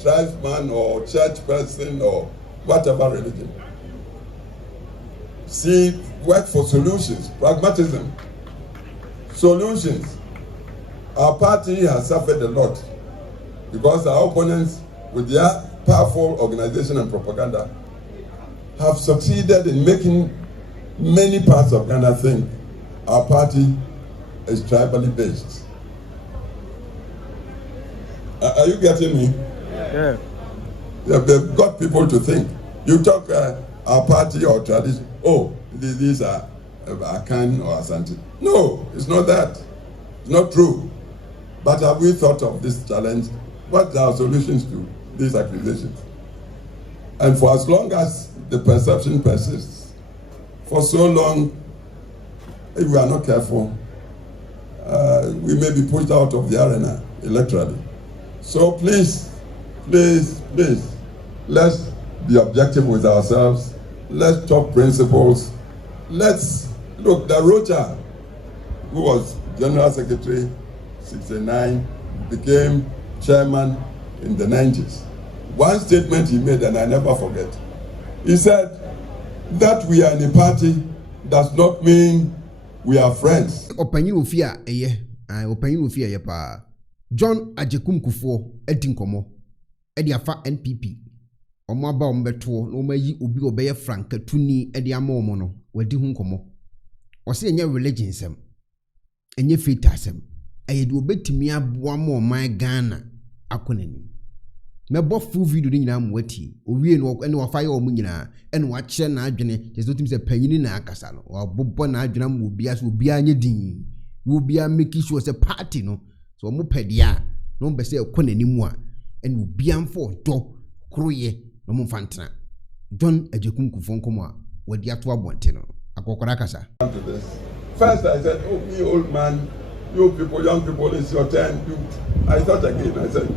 tribesman or church person or whatever religion. See, work for solutions, pragmatism, solutions. Our party has suffered a lot because our opponents, with their powerful organization and propaganda, have succeeded in making many parts of Ghana think our party is tribally based. Are you getting me? Yeah. They've got people to think. You talk our party or tradition, oh, these are Akan or Asante. No, it's not that. It's not true. But have we thought of this challenge? What are our solutions to these accusations? And for as long as the perception persists, for so long, if we are not careful, we may be pushed out of the arena electorally. So please, please, please, let's be objective with ourselves. Let's talk principles. Let's look, the Rocha, who was General Secretary 69, became chairman in the 90s. One statement he made, and I never forget. He said that we are in a party does not mean we are friends. Opanyin ofia opanyin ofia pa John A Kufuor edinkomo edi afa NPP omo aba ombeto no mayi obi obeye franka tuni edi ama omo no wadi hu nkomo o se enye religion sem enye faith asem ayedi obetimi aboa ma oman Ghana akonani mebo full video ni nyina mwati owie no ene wa fire omo nyina ene wa kire na adwene jesu tim se panyini na akasa no wa bobbo na adwena mo obia so obia anye din wo obia make sure se party no so omo pedia no be se ekonani mu a ene obia mfo do kroye no mo fantena John A Kufuor nkomo a wadi ato abonte no akokora kasa. First I said, oh, me old man, you people, young people, it's your turn. I thought again, I said,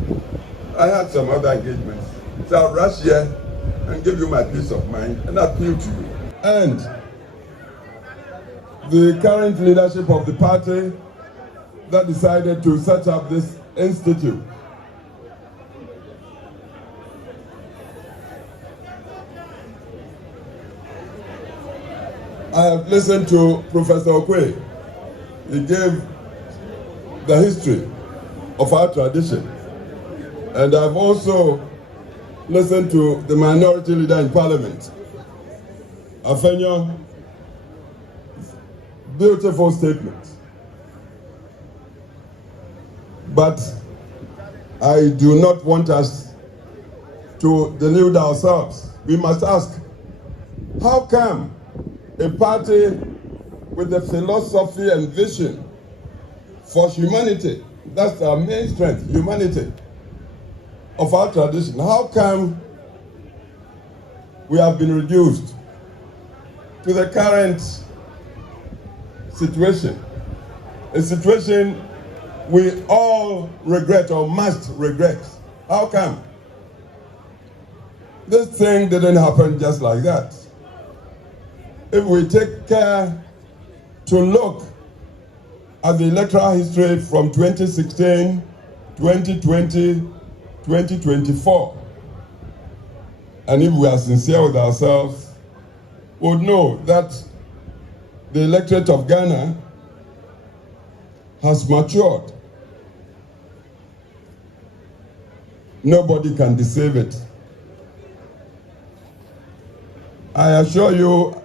I had some other engagements. So I'll rush here and give you my peace of mind and appeal to you. And the current leadership of the party that decided to set up this institute. I have listened to Professor Okwe. He gave the history of our tradition. And I've also listened to the minority leader in parliament, Afenyo. Beautiful statement. But I do not want us to delude ourselves. We must ask, how come a party with the philosophy and vision for humanity, that's our main strength, humanity, of our tradition, how come we have been reduced to the current situation, a situation we all regret or must regret? How come? This thing didn't happen just like that. If we take care to look at the electoral history from 2016, 2020, 2024, and if we are sincere with ourselves, we would know that the electorate of Ghana has matured. Nobody can deceive it. I assure you,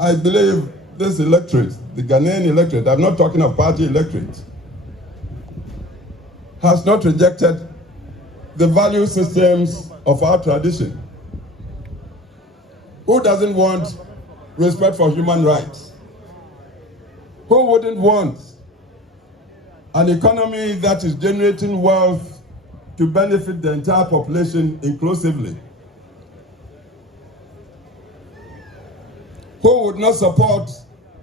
I believe this electorate, the Ghanaian electorate, I'm not talking of party electorate, has not rejected the value systems of our tradition. Who doesn't want respect for human rights? Who wouldn't want an economy that is generating wealth to benefit the entire population inclusively? Who would not support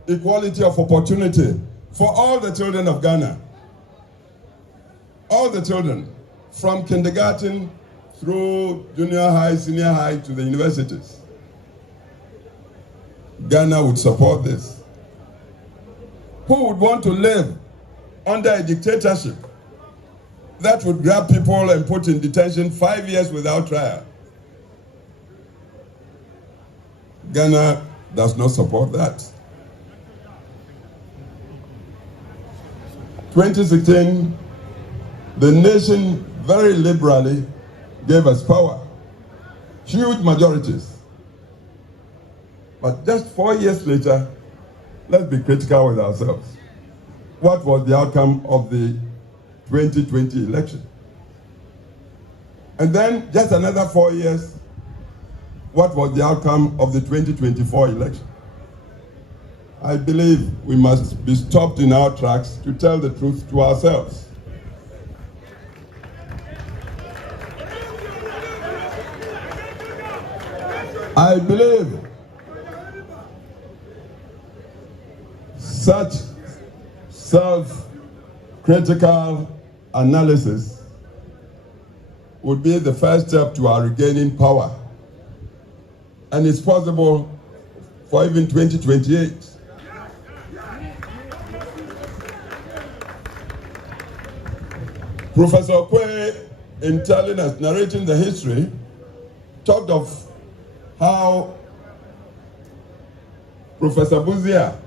equality of opportunity for all the children of Ghana? All the children, from kindergarten through junior high, senior high to the universities. Ghana would support this. Who would want to live under a dictatorship that would grab people and put in detention 5 years without trial. Ghana does not support that. 2016, the nation very liberally gave us power, huge majorities. But just 4 years later, let's be critical with ourselves. What was the outcome of the 2020 election? And then just another 4 years, what was the outcome of the 2024 election? I believe we must be stopped in our tracks to tell the truth to ourselves. I believe such self-critical analysis would be the first step to our regaining power. And it's possible for even 2028. Professor Kwe, in telling us, narrating the history, talked of how Professor Buzia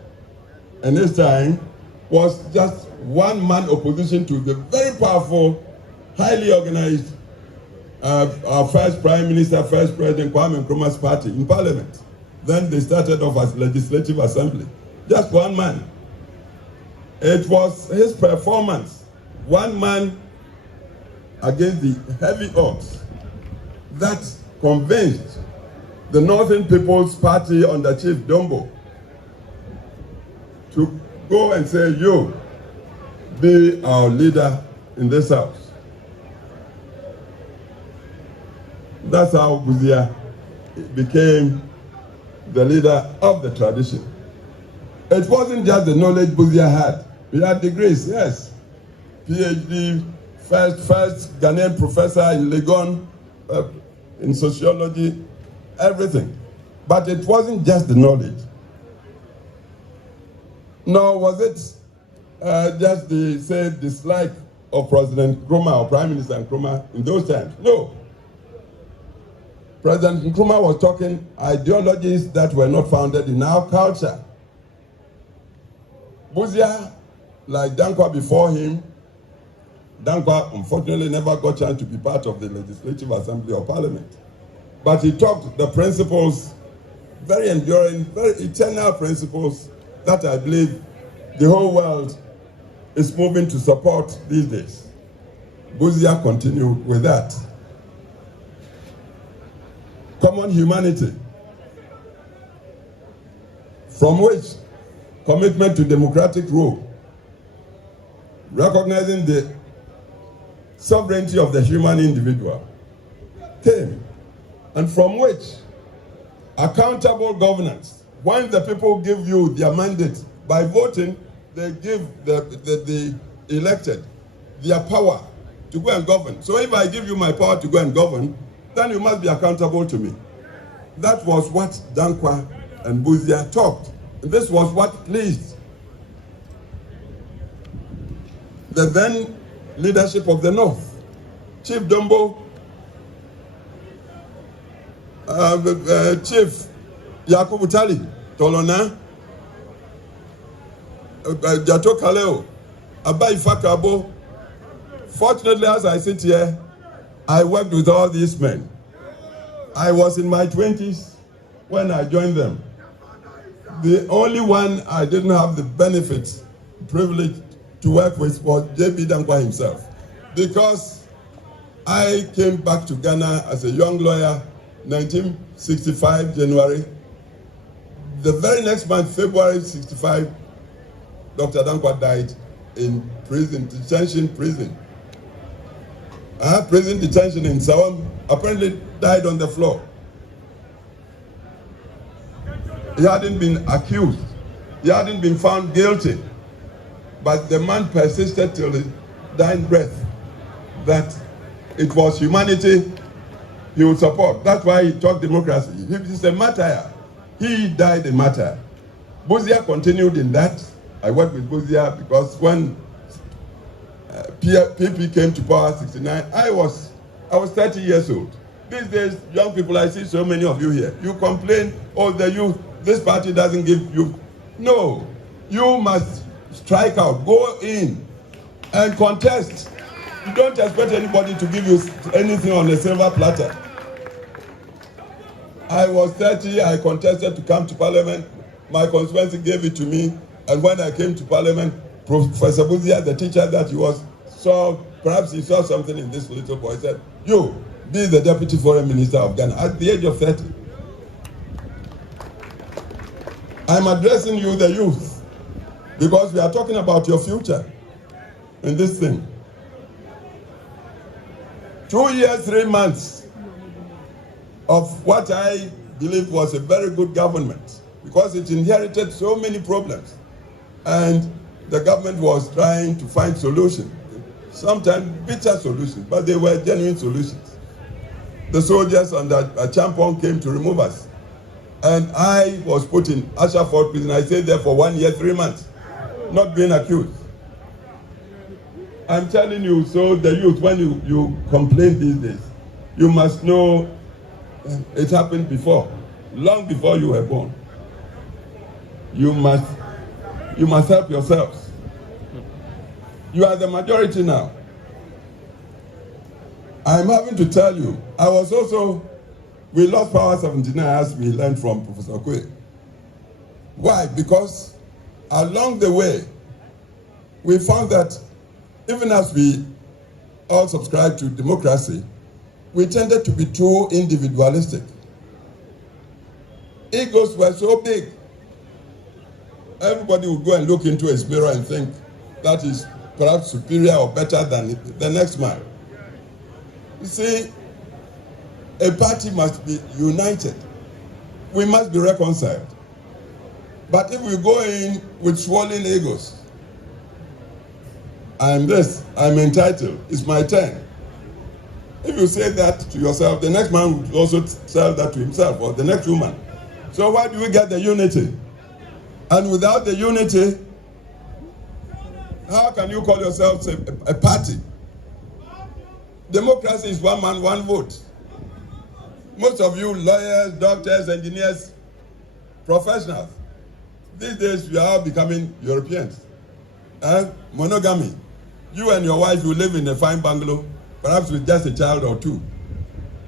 in his time was just one-man opposition to the very powerful, highly organized our first Prime Minister, first President Kwame Nkrumah's party in Parliament. Then they started off as Legislative Assembly. Just one man. It was his performance, one man against the heavy odds, that convinced the Northern People's Party under Chief Dombo to go and say, you be our leader in this house. That's how Buzia became the leader of the tradition. It wasn't just the knowledge Buzia had. He had degrees, yes. PhD, first Ghanaian professor in Legon, in sociology, everything. But it wasn't just the knowledge. Nor was it just the, say, dislike of President Nkrumah or Prime Minister Nkrumah in those times. No. President Nkrumah was talking ideologies that were not founded in our culture. Buzia, like Dankwa before him, Dankwa unfortunately never got a chance to be part of the Legislative Assembly or Parliament. But he taught the principles, very enduring, very eternal principles that I believe the whole world is moving to support these days. Buzia continued with that. Common humanity, from which commitment to democratic rule, recognizing the sovereignty of the human individual came, and from which accountable governance. When the people give you their mandate by voting, they give the elected their power to go and govern. So if I give you my power to go and govern, then you must be accountable to me. That was what Dankwa and Buzia talked. And this was what pleased the then leadership of the North. Chief Dombo, Chief Yakubu Tali, Tolona, Jato Kaleo, Abai Fakabo. Fortunately, as I sit here, I worked with all these men. I was in my 20s when I joined them. The only one I didn't have the benefit, privilege to work with was J.B. Dankwa himself. Because I came back to Ghana as a young lawyer, 1965, January. The very next month, February 65, Dr. Dankwa died in prison, detention prison. Prison detention in Sawam, apparently died on the floor. He hadn't been accused. He hadn't been found guilty. But the man persisted till his dying breath that it was humanity he would support. That's why he talked democracy. He's a martyr. He died a martyr. Buzia continued in that. I worked with Buzia because when PP came to power 69. I was 30 years old. These days, young people, I see so many of you here. You complain, oh, the youth, this party doesn't give you. No, you must strike out, go in and contest. You don't expect anybody to give you anything on a silver platter. I was 30, I contested to come to parliament. My constituency gave it to me. And when I came to parliament, Professor Buzia, the teacher that he was, perhaps he saw something in this little boy, said, you, be the deputy foreign minister of Ghana at the age of 30. I'm addressing you, the youth, because we are talking about your future in this thing. 2 years, 3 months of what I believe was a very good government, because it inherited so many problems. And the government was trying to find solutions, sometimes bitter solutions, but they were genuine solutions. The soldiers under Champon came to remove us. And I was put in Ashford prison. I stayed there for 1 year, 3 months, not being accused. I'm telling you, so the youth, when you complain these days, you must know it happened before, long before you were born. You must help yourselves. You are the majority now. I'm having to tell you, we lost power 79 as we learned from Professor Kwe. Why? Because along the way, we found that even as we all subscribe to democracy, we tended to be too individualistic. Egos were so big. Everybody would go and look into his mirror and think that is perhaps superior or better than the next man. You see, a party must be united. We must be reconciled. But if we go in with swollen egos, I'm entitled, it's my turn. If you say that to yourself, the next man will also tell that to himself, or the next woman. So why do we get the unity? And without the unity, how can you call yourself a party? Democracy is one man, one vote. Most of you lawyers, doctors, engineers, professionals, these days you are all becoming Europeans. Monogamy. You and your wife, you live in a fine bungalow, perhaps with just a child or two.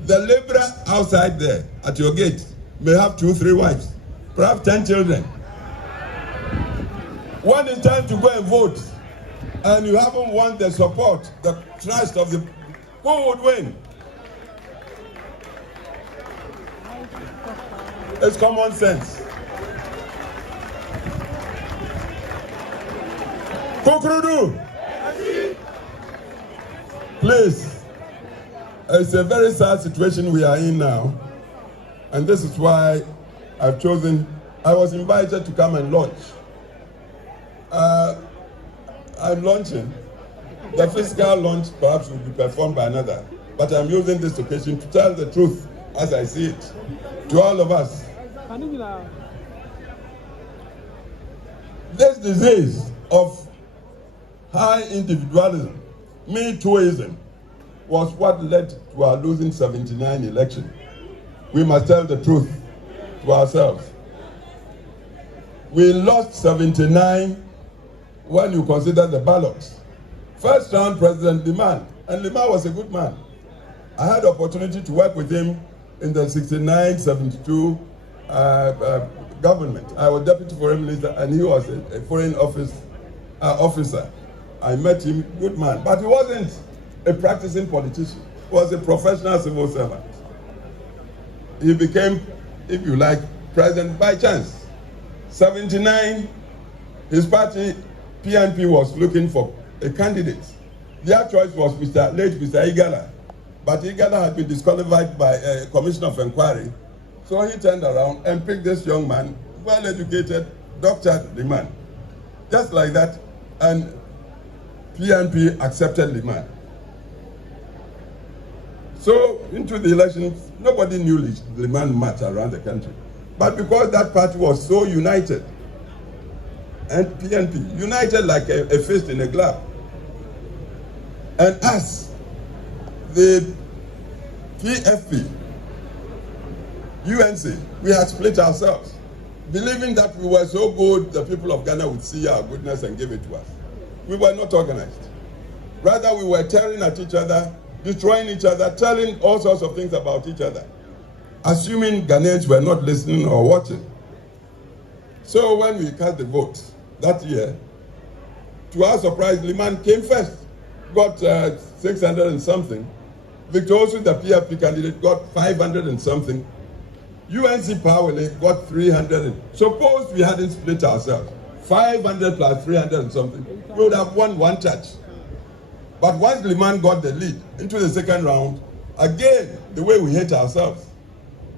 The laborer outside there at your gate may have 2, 3 wives, perhaps 10 children. When it's time to go and vote, and you haven't won the support, the trust of the, who would win? It's common sense. Kokrudu, please, it's a very sad situation we are in now, and this is why I was invited to come and launch. I'm launching. The physical launch perhaps will be performed by another, but I'm using this occasion to tell the truth as I see it to all of us. This disease of high individualism, me-tooism, was what led to our losing 79 election. We must tell the truth to ourselves. We lost 79 when you consider the ballots. First round, President Liman, and Liman was a good man. I had the opportunity to work with him in the 69-72 government. I was deputy foreign minister, and he was a foreign officer. I met him, good man, but he wasn't a practicing politician. He was a professional civil servant. He became, if you like, president by chance. 79, his party, PNP, was looking for a candidate. Their choice was late Mr. Igala, but Igala had been disqualified by a commission of inquiry. So he turned around and picked this young man, well-educated, doctored Liman. Just like that, and PNP accepted Liman. So into the elections, nobody knew Liman much around the country. But because that party was so united, and PNP, united like a fist in a glove, And us, the PFP, UNC, we had split ourselves, believing that we were so good, the people of Ghana would see our goodness and give it to us. We were not organized. Rather, we were tearing at each other, destroying each other, telling all sorts of things about each other, assuming Ghanaians were not listening or watching. So when we cast the vote that year, to our surprise, Liman came first, got 600 and something. Victor Osu, the PFP candidate, got 500 and something. UNC Powerley got 300. Suppose we hadn't split ourselves, 500 plus 300 and something, we would have won one touch. But once Liman got the lead into the second round, again, the way we hate ourselves,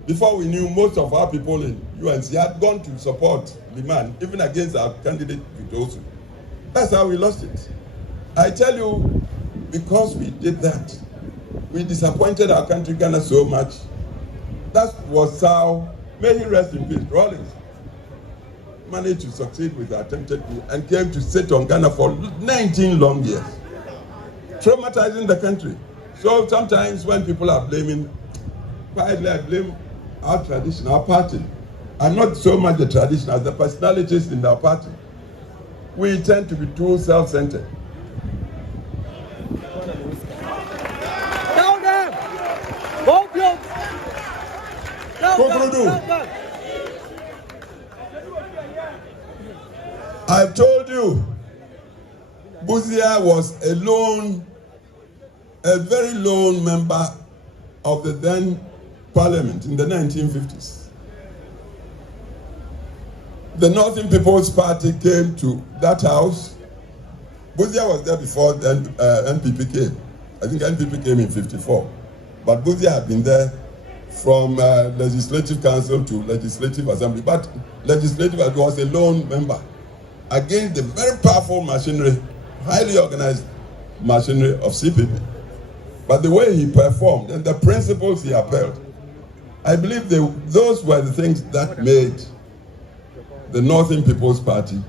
before we knew, most of our people in UNC had gone to support Liman, even against our candidate Victor Osu. That's how we lost it. I tell you, because we did that, we disappointed our country, Ghana, so much. That was how, may he rest in peace, Rawlings managed to succeed with the attempted coup and came to sit on Ghana for 19 long years, traumatizing the country. So sometimes when people are blaming, quietly I blame our tradition, our party. And not so much the tradition as the personalities in our party. We tend to be too self-centered. Down there! Vote your... I've told you, Buzia was a very lone member of the then parliament in the 1950s. The Northern People's Party came to that house. Buzia was there before the NPP came. I think NPP came in 54. But Buzia had been there from Legislative Council to Legislative Assembly. But Legislative was a lone member against the very powerful machinery, highly organized machinery of CPP. But the way he performed and the principles he upheld, I believe those were the things that made the Northern People's Party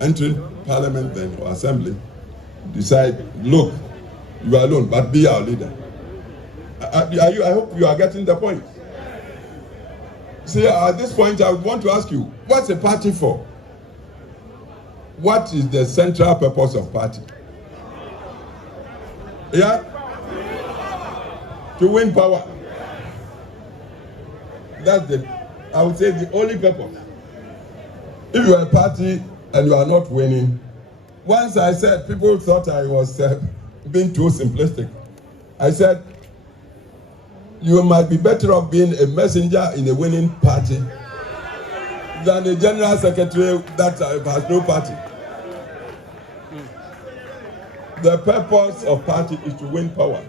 entering Parliament then, or Assembly, decide, look, you are alone, but be our leader. I hope you are getting the point. See, at this point, I would want to ask you, what's a party for? What is the central purpose of party? Yeah? To win power. That's I would say, the only purpose. If you are a party and you are not winning, once I said, people thought I was being too simplistic. I said, you might be better off being a messenger in a winning party than a general secretary that has no party. The purpose of party is to win power.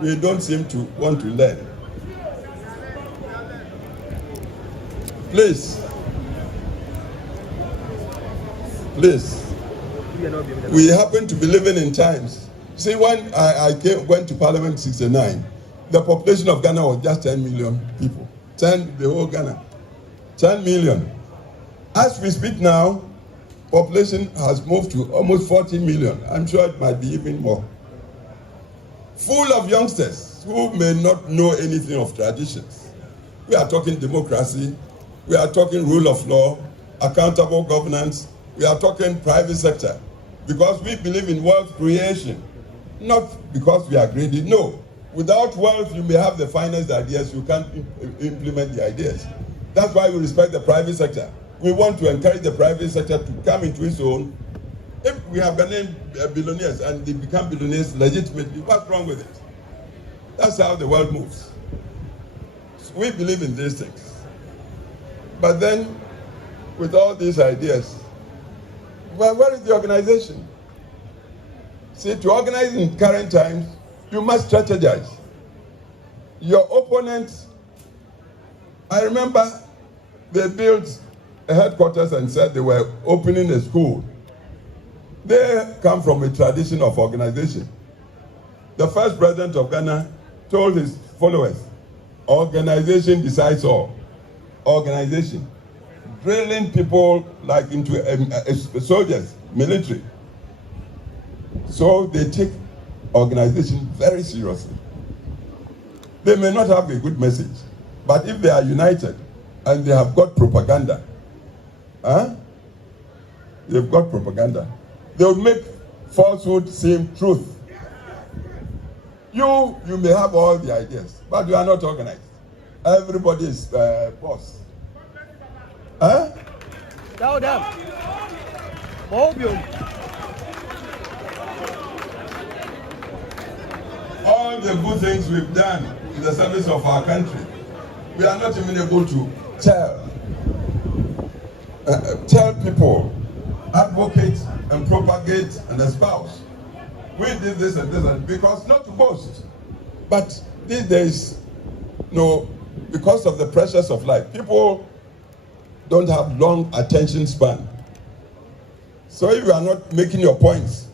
We don't seem to want to learn. Please, we happen to be living in times. See, when I went to Parliament in 1969, the population of Ghana was just 10 million people. The whole Ghana. 10 million. As we speak now, population has moved to almost 40 million. I'm sure it might be even more. Full of youngsters who may not know anything of traditions. We are talking democracy. We are talking rule of law, accountable governance. We are talking private sector. Because we believe in wealth creation. Not because we are greedy. No. Without wealth, you may have the finest ideas. You can't implement the ideas. That's why we respect the private sector. We want to encourage the private sector to come into its own. If we have Ghanaian billionaires and they become billionaires legitimately, what's wrong with it? That's how the world moves. So we believe in these things. But then, with all these ideas, well, where is the organization? See, to organize in current times, you must strategize. Your opponents, I remember they built a headquarters and said they were opening a school. They come from a tradition of organization. The first president of Ghana told his followers, organization decides all. Organization. drilling people like into soldiers, military. So they take organization very seriously. They may not have a good message, but if they are united and they have got propaganda, they've got propaganda, they will make falsehood seem truth. You may have all the ideas, but you are not organized. Everybody is boss. Down, down. All the good things we've done in the service of our country, we are not even able to tell people, advocate and propagate and espouse. We did this and this, and because not to boast, but these days, because of the pressures of life, people don't have long attention span. So if you are not making your points,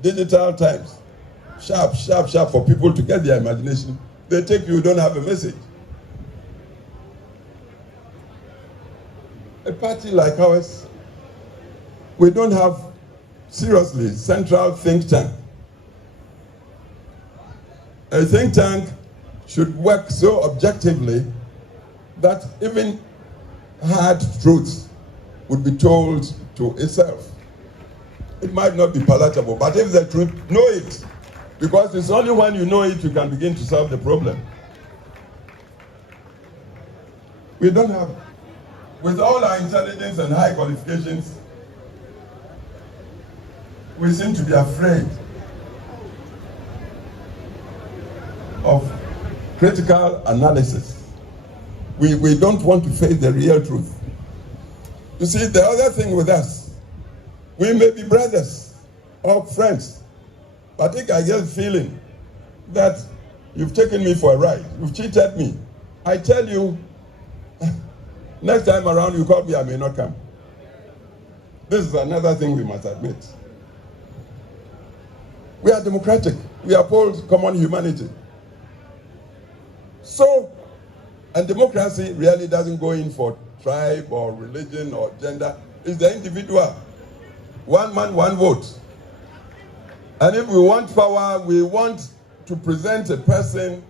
digital times, sharp for people to get their imagination, they take you don't have a message. A party like ours, we don't have, seriously, central think tank. A think tank should work so objectively that even hard truths would be told to itself. It might not be palatable, but if the truth, know it. Because it's only when you know it you can begin to solve the problem. We don't have, with all our intelligence and high qualifications, we seem to be afraid of critical analysis. We don't want to face the real truth. You see, the other thing with us, we may be brothers or friends, but I get the feeling that you've taken me for a ride, you've cheated me. I tell you, next time around you call me, I may not come. This is another thing we must admit. We are democratic. We uphold common humanity. So, and democracy really doesn't go in for tribe or religion or gender. It's the individual. One man, one vote. And if we want power, we want to present a person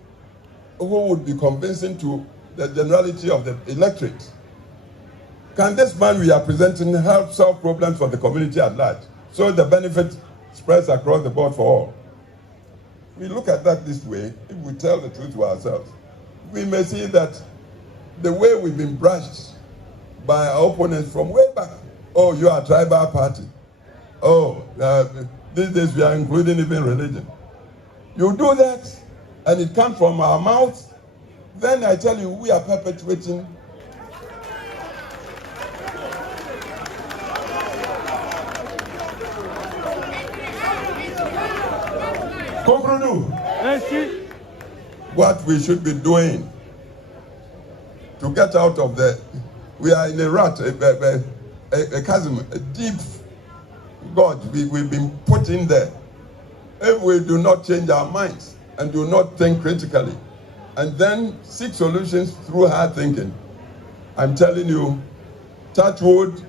who would be convincing to the generality of the electorate. Can this man we are presenting help solve problems for the community at large, so the benefit spreads across the board for all? We look at that this way. If we tell the truth to ourselves, we may see that the way we've been brushed by our opponents from way back. Oh, you are a tribal party. Oh, these days we are including even religion. You do that, and it comes from our mouths, then I tell you, we are perpetuating what we should be doing to get out of we are in a rut, a chasm, a deep gorge we've been put in there. If we do not change our minds and do not think critically and then seek solutions through hard thinking, I'm telling you, touch wood,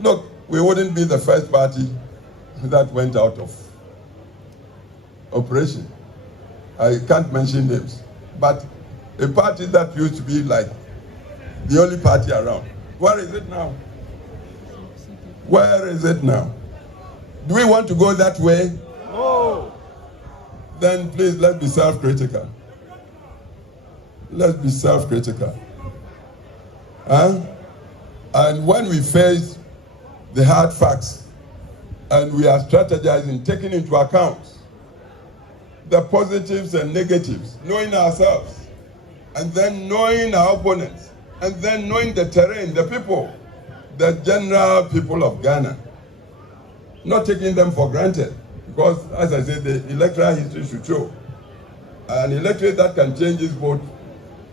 look, we wouldn't be the first party that went out of operation. I can't mention names, but a party that used to be like the only party around. Where is it now? Where is it now? Do we want to go that way? No. Then please, let's be self-critical. Let's be self-critical. And when we face the hard facts and we are strategizing, taking into account the positives and negatives, knowing ourselves, and then knowing our opponents, and then knowing the terrain, the people, the general people of Ghana, not taking them for granted, because as I said, the electoral history should show an electorate that can change its vote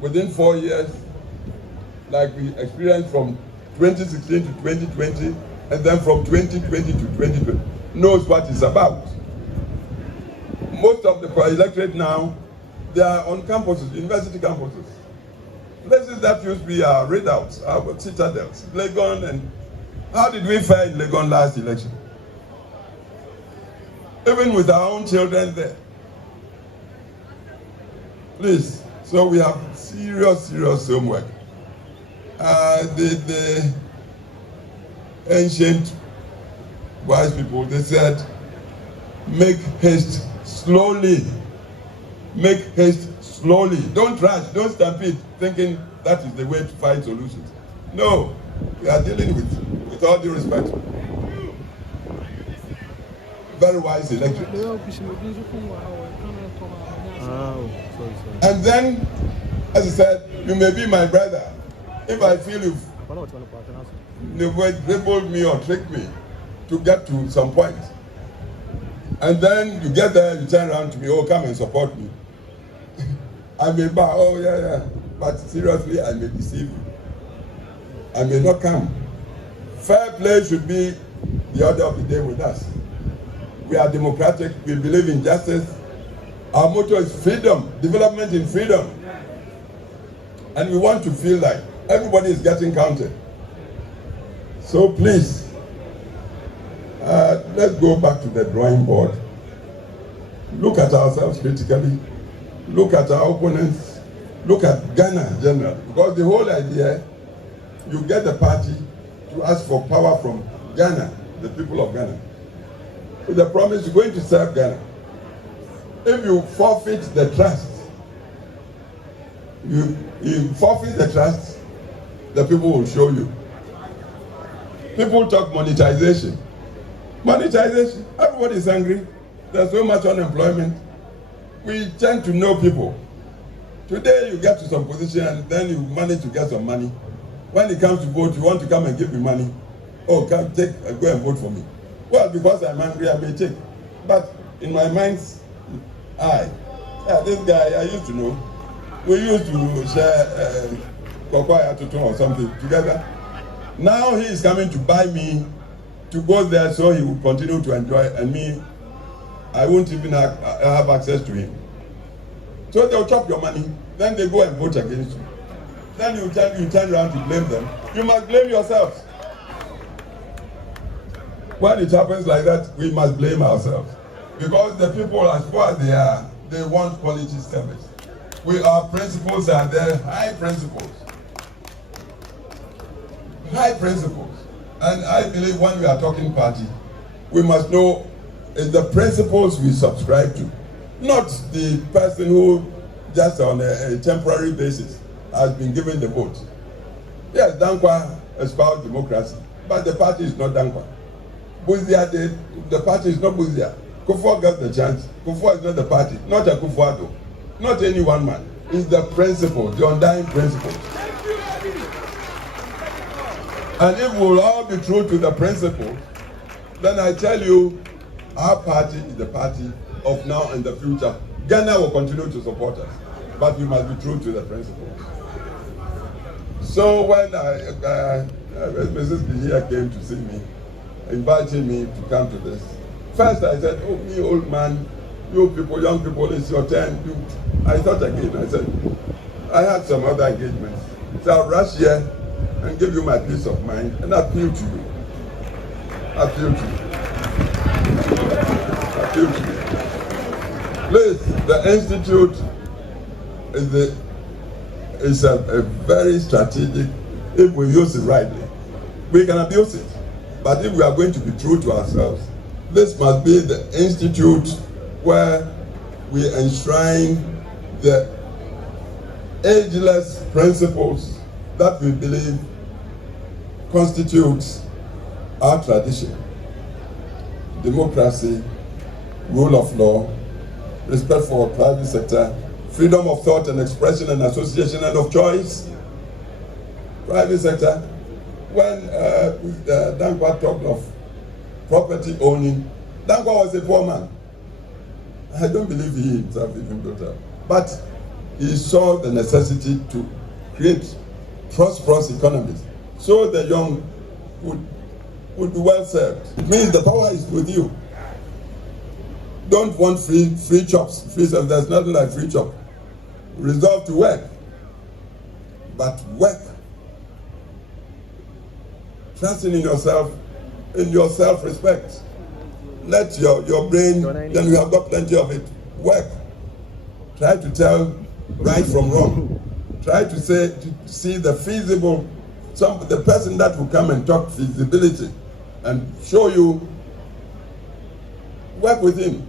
within 4 years, like we experienced from 2016 to 2020, and then from 2020 to 2020, knows what it's about. Most of the electorate now, they are on campuses, university campuses. Places that used to be our readouts, our citadels, Legon, and how did we fare in Legon last election? Even with our own children there. Please, so we have serious homework. The ancient wise people, they said, make haste slowly. Make haste slowly. Don't rush, don't stampede, thinking that is the way to find solutions. No, we are dealing with all due respect, very wise electorate. And then, as I said, you may be my brother. If I feel you've dribbled me or tricked me to get to some point, and then you get there, you turn around to me, oh, come and support me. I may bow, oh yeah, but seriously, I may deceive you. I may not come. Fair play should be the order of the day with us. We are democratic, we believe in justice. Our motto is freedom, development in freedom. And we want to feel like everybody is getting counted. So please, let's go back to the drawing board. Look at ourselves critically. Look at our opponents. Look at Ghana generally. Because the whole idea, you get the party to ask for power from Ghana, the people of Ghana, with the promise you're going to serve Ghana. If you forfeit the trust, you forfeit the trust, the people will show you. People talk monetization. Monetization, everybody is angry. There's so much unemployment. We tend to know people. Today you get to some position and then you manage to get some money. When it comes to vote, you want to come and give me money. Oh, come go and vote for me. Well, because I'm angry, I may take. But in my mind's eye, this guy I used to know. We used to share cocoa or something together. Now he is coming to buy me to go there so he will continue to enjoy, and me, I won't even have access to him. So they'll chop your money, then they go and vote against you. Then you turn around to blame them. You must blame yourselves. When it happens like that, we must blame ourselves. Because the people, as far as they are, they want quality service. Our principles are there, high principles. High principles. And I believe when we are talking party, we must know it's the principles we subscribe to, not the person who just on a temporary basis has been given the vote. Yes, Dankwa espoused democracy, but the party is not Dankwa. Buzia did, the party is not Buzia. Kufuor got the chance. Kufuor is not the party, not a Kufuor, not any one man. It's the principle, the undying principle. And if we'll all be true to the principle, then I tell you, our party is the party of now and the future. Ghana will continue to support us, but we must be true to the principle. So when Mrs. Bihia came to see me, inviting me to come to this, first I said, oh, me old man, you people, young people, it's your turn. I thought again, I said, I had some other engagements. So I'll rush here and give you my peace of mind and appeal to you. Appeal to you. Appeal to you. Please, the Institute is a very strategic, if we use it rightly. We can abuse it. But if we are going to be true to ourselves, this must be the institute where we enshrine the ageless principles that we believe constitutes our tradition. Democracy, rule of law, respect for private sector, freedom of thought and expression and association and of choice. Private sector, when Dankwa talked of property owning, Dankwa was a poor man. I don't believe he himself even built up. But he saw the necessity to create prosperous economies so the young would be well served. It means the power is with you. Don't want free chops, free service. There's nothing like free chop. Resolve to work. but work. Trusting in yourself, in your self-respect. Let your brain, then you have got plenty of it, work. Try to tell right from wrong. Try to see the feasible, the person that will come and talk feasibility and show you, work with him.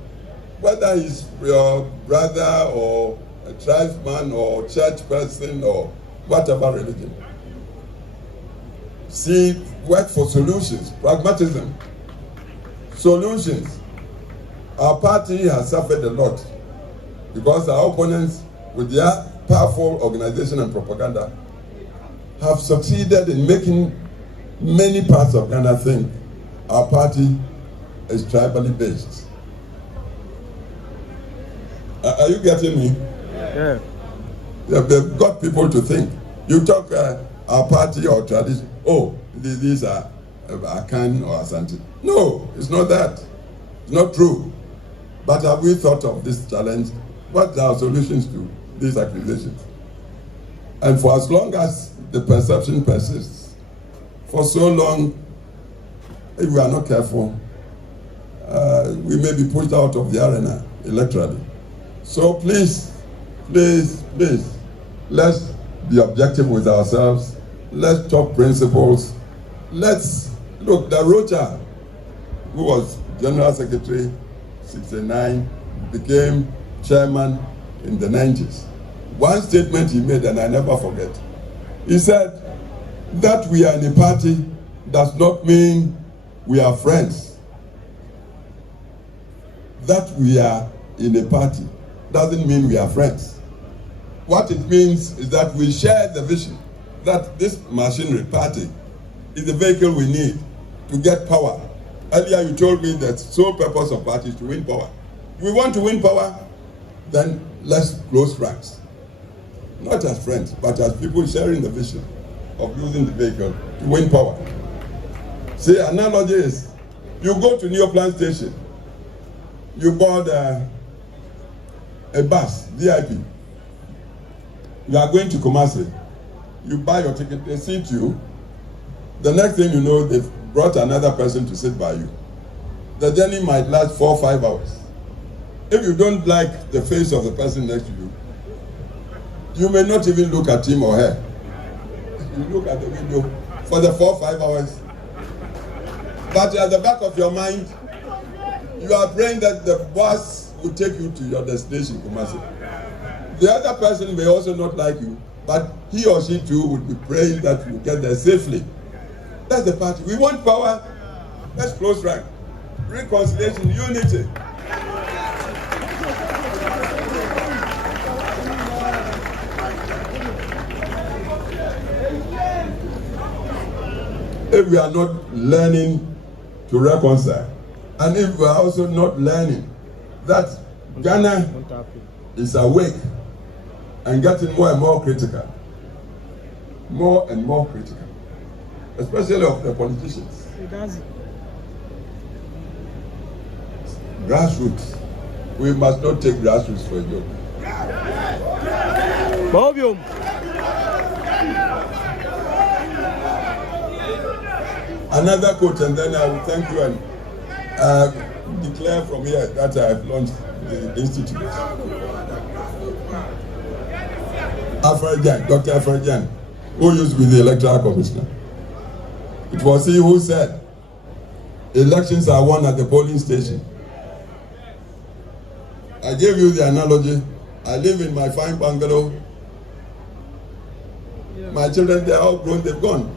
Whether he's your brother or a tribesman or church person or whatever religion. See, work for solutions, pragmatism. Solutions. Our party has suffered a lot because our opponents, with their powerful organization and propaganda, have succeeded in making many parts of Ghana think our party is tribally based. Are you getting me? Yeah. They've got people to think. You talk our party or tradition, oh, these are Akan or Asante. No, it's not that. It's not true. But have we thought of this challenge? What are our solutions to these accusations? And for as long as the perception persists, for so long, if we are not careful, we may be pushed out of the arena electorally. So please, please, please, let's be objective with ourselves. Let's talk principles. Let's look, the Rocha, who was General Secretary 69, became chairman in the 90s. One statement he made, and I never forget. He said that we are in a party does not mean we are friends. That we are in a party doesn't mean we are friends. What it means is that we share the vision that this machinery party is the vehicle we need to get power. Earlier you told me that sole purpose of party is to win power. If we want to win power, then let's close ranks. Not as friends, but as people sharing the vision of using the vehicle to win power. See, analogy is, you go to Neoplan Station, you board a bus, VIP. You are going to Kumasi. You buy your ticket, they seat you. The next thing you know, they've brought another person to sit by you. The journey might last 4 or 5 hours. If you don't like the face of the person next to you, you may not even look at him or her. You look at the window for the 4 or 5 hours. But at the back of your mind, you are praying that the bus will take you to your destination, Kumasi. The other person may also not like you, but he or she too would be praying that you get there safely. That's the party. We want power. Let's close rank. Reconciliation, unity. If we are not learning to reconcile, and if we are also not learning that Ghana is awake and getting more and more critical, especially of the politicians. Grassroots. We must not take grassroots for a joke. Bobium. Another quote, and then I will thank you and declare from here that I have launched the institute. Dr. Afrajan, who used to be the Electoral Commissioner. It was he who said, elections are won at the polling station. I gave you the analogy. I live in my fine bungalow. My children, they are all grown, they've gone.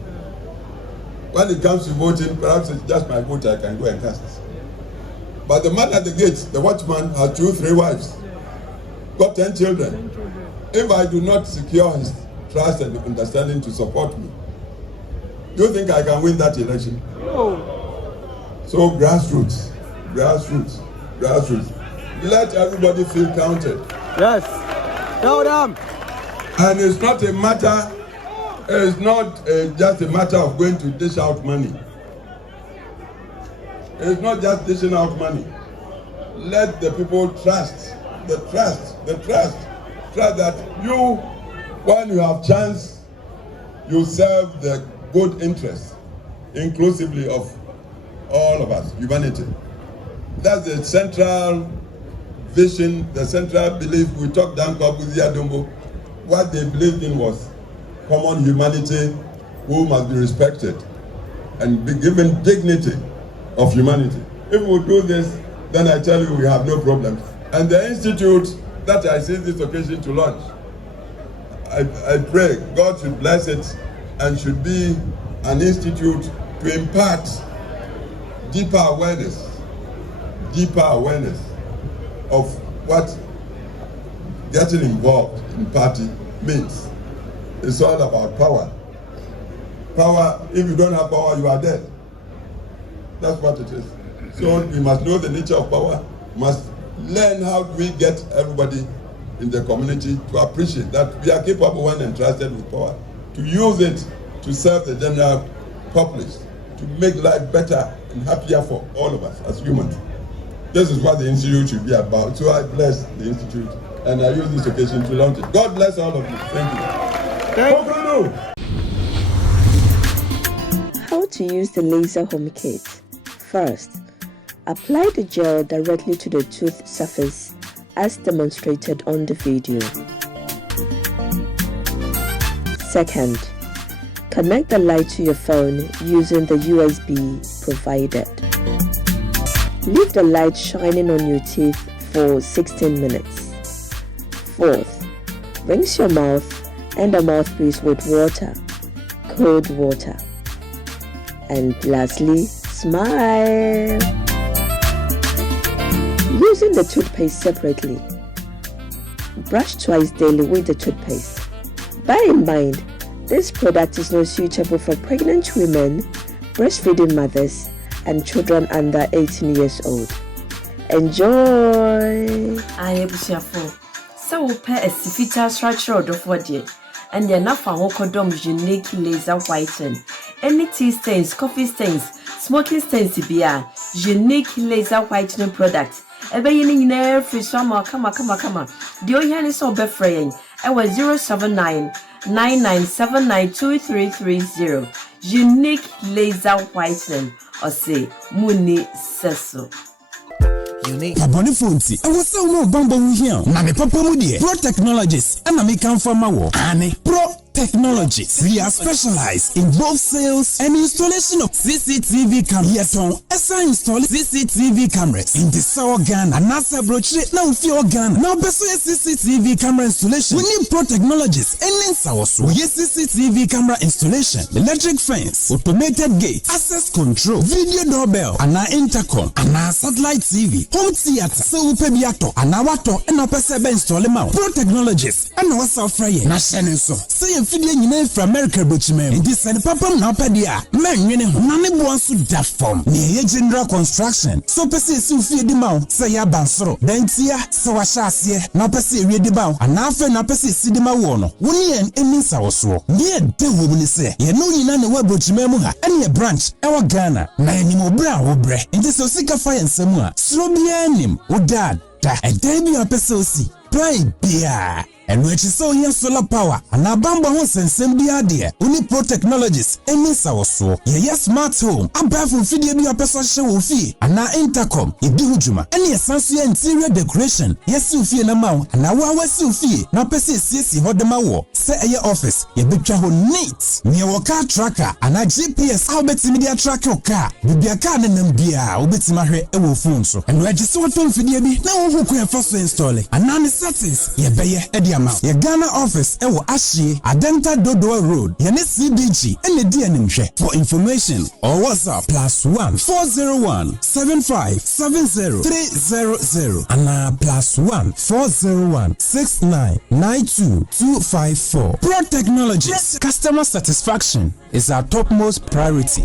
When it comes to voting, perhaps it's just my vote I can go and cast. But the man at the gate, the watchman, has 2, 3 wives, got 10 children. If I do not secure his trust and understanding to support me, do you think I can win that election? No. So grassroots. Let everybody feel counted. Yes. Tell them. And it's not a matter, it's not just a matter of going to dish out money. It's not just dishing out money. Let the people trust that you, when you have chance you serve the good interests, inclusively of all of us, humanity. That's the central vision, the central belief. We talked down Kabuzia Dumbo. What they believed in was common humanity who must be respected and be given dignity of humanity. If we do this, then I tell you we have no problems. And the institute that I see this occasion to launch, I pray God should bless it and should be an institute to impart deeper awareness of what getting involved in party means. It's all about power. Power, if you don't have power, you are dead. That's what it is. So we must know the nature of power, must learn how do we get everybody in the community to appreciate that we are capable when entrusted with power, to use it to serve the general populace, to make life better and happier for all of us as humans. This is what the Institute should be about. So I bless the Institute and I use this occasion to launch it. God bless all of you. Thank you. How to use the laser home kit. First, apply the gel directly to the tooth surface as demonstrated on the video. Second, connect the light to your phone using the USB provided. Leave the light shining on your teeth for 16 minutes. Fourth, rinse your mouth and the mouthpiece with water, cold water. And lastly, smile. Using the toothpaste separately. Brush twice daily with the toothpaste. Bear in mind, this product is not suitable for pregnant women, breastfeeding mothers, and children under 18 years old. Enjoy! I am Bushafo. So we pair a sifita structure of the and the enough for Hokodom unique laser whiten. Any tea stains, coffee stains, smoking stains to be a unique laser whitening product. Ebe yini ne free summer kama. The oyan is so befraying. I was 079-9979-2330. Unique laser whitening. Or say Muni Seso. Unique. Abonifunti. I was so more bumble here. Na me papa mudi. Pro Technologies. And me come from my Ane Pro Technologies. We are specialized in both sales and installation of CCTV cameras. Yes, on ESA install CCTV cameras in the Sour Ghana and NASA brochure. Now fear Ghana. Now beso CCTV camera installation. We need Pro Technologies. And then so yes CCTV camera installation, electric fence, automated gate, access control, video doorbell, and our intercom, and our satellite TV, home theater, so we pay biato, and our water, and our person install them out. Pro Technologies, and our software, na so. Say a video you from America, but you in this and papa now pedia, man, you know, none wants to that form. Near general construction, so person so feed them out, say ya bansro, then tia, so I shall see, now person read about, and now for now person see them out. One year and means our so. Near the woman say, you know, you know, the web but you memoha, any branch, our Ghana, nine more brown or bre, and this is a fire and somewhere. Slow behind him, or dad, and then you are person. Play beer. And when she saw here solar power, and our bamba wants and send the idea. Only Pro Technologies, and miss our so. Yeah, smart home. I buy from video your person show fee. And now intercom, you do juma. Any essential interior decoration. Yes, you feel a mouth, and now I was you fee. Now, person says you hold the maw. Say a your office, you be travel neat. Near your car tracker, and a GPS, I'll bet media track your car. Be a car and beer, I'll bet my hair a phone so. And register what on video be now who can first install it. And now the settings, you pay a your Ghana office ewo Ashie Adenta Dodo Road yene CBG ene DNMhwe. For information or WhatsApp +1 401 75 70 300 and +1 401 69 92 254. Pro Technologies. Customer satisfaction is our topmost priority.